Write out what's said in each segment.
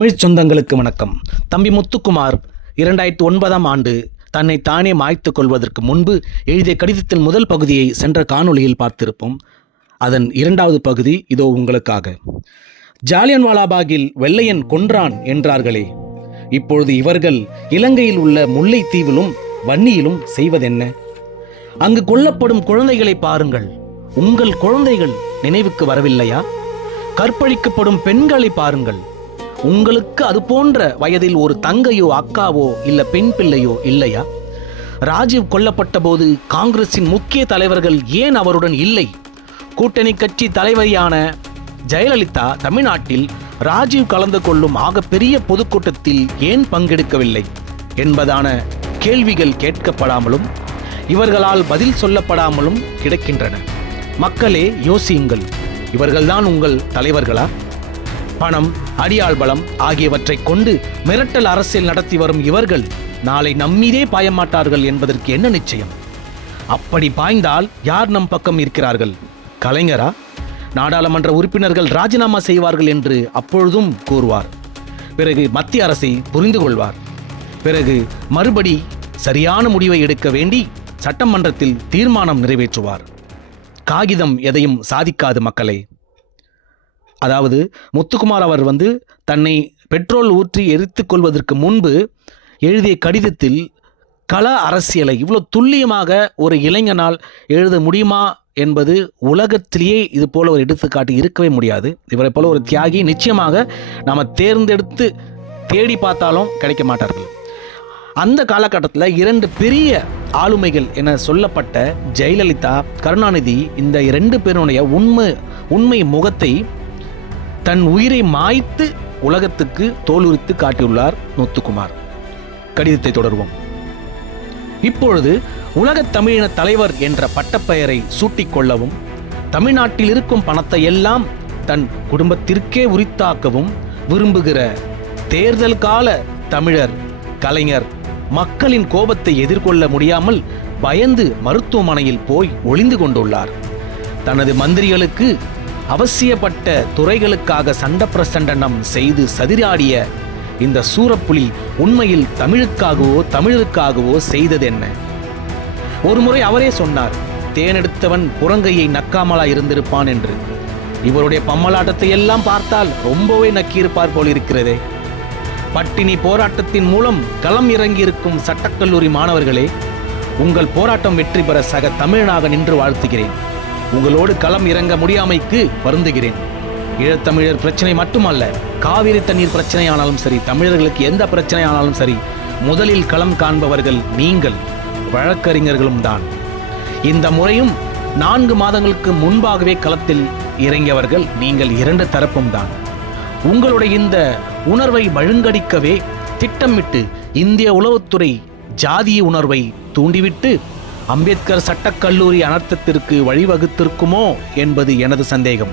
தமிழ் சொந்தங்களுக்கு வணக்கம். தம்பி முத்துக்குமார் 2009ஆம் ஆண்டு தன்னை தானே மாய்த்து கொள்வதற்கு முன்பு எழுதிய கடிதத்தின் முதல் பகுதியை சென்ற காணொளியில் பார்த்திருப்போம். அதன் இரண்டாவது பகுதி இதோ உங்களுக்காக. ஜாலியன்வாலாபாகில் வெள்ளையன் கொன்றான் என்றார்களே, இப்பொழுது இவர்கள் இலங்கையில் உள்ள முல்லைத்தீவிலும் வன்னியிலும் செய்வதென்ன? அங்கு கொல்லப்படும் குழந்தைகளை பாருங்கள். உங்கள் குழந்தைகள் நினைவுக்கு வரவில்லையா? கற்பழிக்கப்படும் பெண்களை பாருங்கள். உங்களுக்கு அது போன்ற வயதில் ஒரு தங்கையோ அக்காவோ இல்ல பெண் பிள்ளையோ இல்லையா? ராஜீவ் கொல்லப்பட்ட போது காங்கிரசின் முக்கிய தலைவர்கள் ஏன் அவருடன் இல்லை? கூட்டணி கட்சி தலைவரியான ஜெயலலிதா தமிழ்நாட்டில் ராஜீவ் கலந்து கொள்ளும் ஆகப்பெரிய பொதுக்கூட்டத்தில் ஏன் பங்கெடுக்கவில்லை என்பதான கேள்விகள் கேட்கப்படாமலும் இவர்களால் பதில் சொல்லப்படாமலும் கிடக்கின்றன. மக்களே, யோசியுங்கள். இவர்கள்தான் உங்கள் தலைவர்களா? பணம், அடியாள் பலம் ஆகியவற்றை கொண்டு மிரட்டல் அரசியல் நடத்தி வரும் இவர்கள் நாளை நம்மீதே பாயமாட்டார்கள் என்பதற்கு என்ன நிச்சயம்? அப்படி பாய்ந்தால் யார் நம் பக்கம் இருக்கிறார்கள்? கலைஞரா? நாடாளுமன்ற உறுப்பினர்கள் ராஜினாமா செய்வார்கள் என்று அப்பொழுதும் கூறுவார். பிறகு மத்திய அரசை புரிந்து கொள்வார். பிறகு மறுபடி சரியான முடிவை எடுக்க வேண்டி சட்டமன்றத்தில் தீர்மானம் நிறைவேற்றுவார். காகிதம் எதையும் சாதிக்காது மக்களே. அதாவது முத்துக்குமார் அவர் தன்னை பெட்ரோல் ஊற்றி எரித்து கொள்வதற்கு முன்பு எழுதிய கடிதத்தில் கள அரசியலை இவ்வளோ துல்லியமாக ஒரு இளைஞனால் எழுத முடியுமா என்பது உலகத்திலேயே இது போல ஒரு எடுத்துக்காட்டு இருக்கவே முடியாது. இவரை போல ஒரு தியாகி நிச்சயமாக நாம் தேர்ந்தெடுத்து தேடி பார்த்தாலும் கிடைக்க மாட்டார்கள். அந்த காலகட்டத்தில் இரண்டு பெரிய ஆளுமைகள் என சொல்லப்பட்ட ஜெயலலிதா, கருணாநிதி, இந்த இரண்டு பேருடைய உண்மை முகத்தை தன் உயிரை மாய்த்து உலகத்துக்கு தோலுரித்து காட்டியுள்ளார் முத்துக்குமார். கடிதத்தை தொடர்வோம். இப்பொழுது உலகத் தமிழின தலைவர் என்ற பட்டப்பெயரை சூட்டிக்கொள்ளவும், தமிழ்நாட்டில் இருக்கும் பணத்தை எல்லாம் தன் குடும்பத்திற்கே உரித்தாக்கவும் விரும்புகிற தேர்தல் கால தமிழர் கலைஞர் மக்களின் கோபத்தை எதிர்கொள்ள முடியாமல் பயந்து மருத்துவமனையில் போய் ஒளிந்து கொண்டுள்ளார். தனது மந்திரிகளுக்கு அவசியப்பட்ட துறைகளுக்காக சண்ட பிரசண்டனம் செய்து சதிராடிய இந்த சூரப்புலி உண்மையில் தமிழருக்காகவோ செய்தது என்ன? ஒரு முறை அவரே சொன்னார், தேனெடுத்தவன் புறங்கையை நக்காமலா இருந்திருப்பான் என்று. இவருடைய பம்மலாட்டத்தை எல்லாம் பார்த்தால் ரொம்பவே நக்கியிருப்பார் போல் இருக்கிறதே. பட்டினி போராட்டத்தின் மூலம் களம் இறங்கியிருக்கும் சட்டக்கல்லூரி மாணவர்களே, உங்கள் போராட்டம் வெற்றி பெற சக தமிழனாக நின்று வாழ்த்துகிறேன். உங்களோடு களம் இறங்க முடியாமைக்கு வருந்துகிறேன். ஈழத்தமிழர் பிரச்சனை மட்டுமல்ல, காவிரி தண்ணீர் பிரச்சனையானாலும் சரி, தமிழர்களுக்கு எந்த பிரச்சனையானாலும் சரி, முதலில் களம் காண்பவர்கள் நீங்கள், வழக்கறிஞர்களும் தான். இந்த முறையும் 4 மாதங்களுக்கு முன்பாகவே களத்தில் இறங்கியவர்கள் நீங்கள், இரண்டு தரப்பும் தான். உங்களுடைய இந்த உணர்வை மழுங்கடிக்கவே திட்டமிட்டு இந்திய உளவுத்துறை ஜாதிய உணர்வை தூண்டிவிட்டு அம்பேத்கர் சட்டக்கல்லூரி அனர்த்தத்திற்கு வழிவகுத்திருக்குமோ என்பது எனது சந்தேகம்.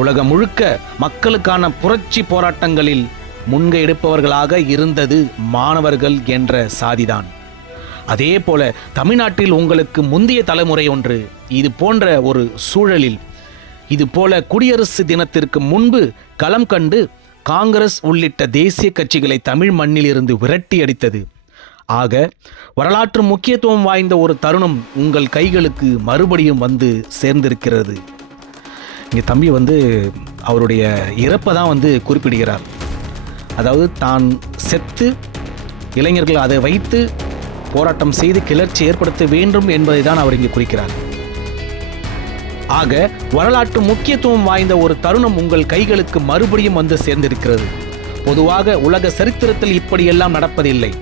உலகம் முழுக்க மக்களுக்கான புரட்சி போராட்டங்களில் முன்கை எடுப்பவர்களாக இருந்தது மாணவர்கள் என்ற சாதிதான். அதே போல தமிழ்நாட்டில் உங்களுக்கு முந்தைய தலைமுறை ஒன்று இது போன்ற ஒரு சூழலில் இது போல குடியரசு தினத்திற்கு முன்பு களம் கண்டு காங்கிரஸ் உள்ளிட்ட தேசிய கட்சிகளை தமிழ் மண்ணில் இருந்து விரட்டி அடித்தது. ஆக வரலாற்று முக்கியத்துவம் வாய்ந்த ஒரு தருணம் உங்கள் கைகளுக்கு மறுபடியும் சேர்ந்திருக்கிறது. இங்கே தம்பி அவருடைய இறப்பை தான் குறிப்பிடுகிறார். அதாவது தான் செத்து இளைஞர்கள் அதை வைத்து போராட்டம் செய்து கிளர்ச்சி ஏற்படுத்த வேண்டும் என்பதை தான் அவர் இங்கே குறிக்கிறார். ஆக வரலாற்று முக்கியத்துவம் வாய்ந்த ஒரு தருணம் உங்கள் கைகளுக்கு மறுபடியும் சேர்ந்திருக்கிறது. பொதுவாக உலக சரித்திரத்தில் இப்படியெல்லாம் நடப்பதில்லை.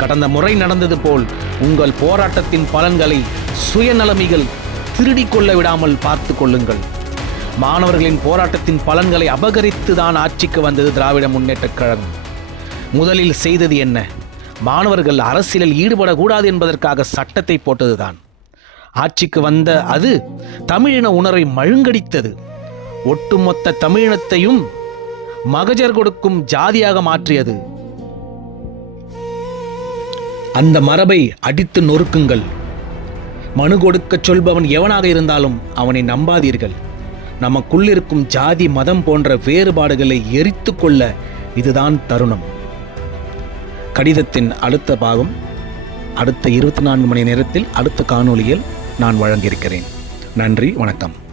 கடந்த முறை நடந்தது போல் உங்கள் போராட்டத்தின் பலன்களை சுயநலமிகள் திருடிக் கொள்ள விடாமல் பார்த்து கொள்ளுங்கள். மாணவர்களின் போராட்டத்தின் பலன்களை அபகரித்து தான் ஆட்சிக்கு வந்தது திராவிட முன்னேற்றக் கழகம். முதலில் செய்தது என்ன? மாணவர்கள் அரசியலில் ஈடுபடக்கூடாது என்பதற்காக சட்டத்தை போட்டதுதான். ஆட்சிக்கு வந்த அது தமிழின உணர்வை மழுங்கடித்தது. ஒட்டுமொத்த தமிழினத்தையும் மகஜர் கொடுக்கும் ஜாதியாக மாற்றியது. அந்த மரபை அடித்து நொறுக்குங்கள். மனு கொடுக்கச் சொல்பவன் எவனாக இருந்தாலும் அவனை நம்பாதீர்கள். நமக்குள்ளிருக்கும் ஜாதி மதம் போன்ற வேறுபாடுகளை எரித்து கொள்ள இதுதான் தருணம். கடிதத்தின் அடுத்த பாகம் அடுத்த 24 மணி நேரத்தில் அடுத்த காணொளியில் நான் வழங்கியிருக்கிறேன். நன்றி, வணக்கம்.